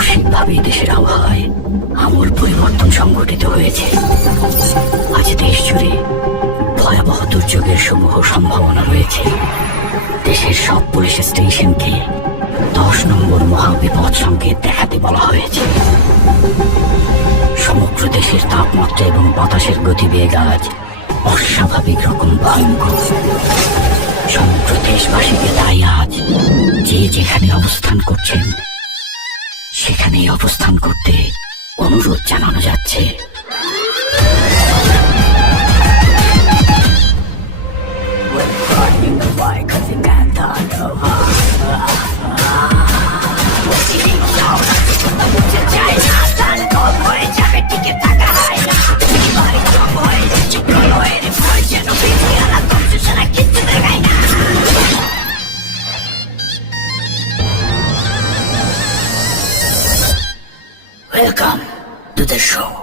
আকস্মিকভাবে দেশের আবহাওয়ায় আমূল পরিবর্তন সংঘটিত হয়েছে। আজ দেশ জুড়ে ভয়াবহ দুর্যোগের সমূহ সম্ভাবনা রয়েছে। দেশের সব পুলিশ স্টেশনকে 10 নম্বর মহাবিপদ সংকেত দেখাতে বলা হয়েছে। সমগ্র দেশের তাপমাত্রা এবং বাতাসের গতিবেগ আজ অস্বাভাবিক রকম ভয়ঙ্কর। সমগ্র দেশবাসীকে তাই আজ যে যেখানে অবস্থান করছেন সেখানেই অবস্থান করতে অনুরোধ জানানো যাচ্ছে। Welcome to the show.